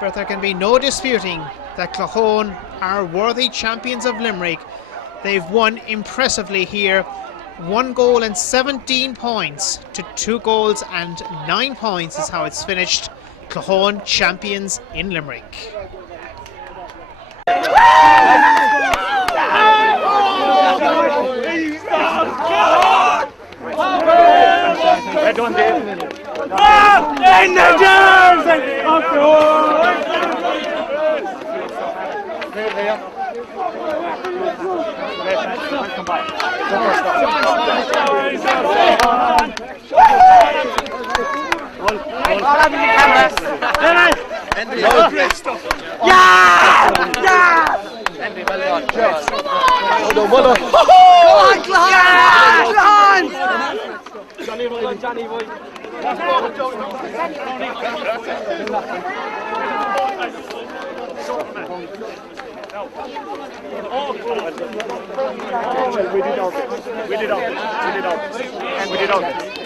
but there can be no disputing that Claughaun are worthy champions of Limerick. They've won impressively here. 1 goal and 17 points to 2 goals and 9 points is how it's finished. Claughaun champions in Limerick. Well done, Dave. In the jersey of come back. Johnny boy. We did our bit. And we did our bit.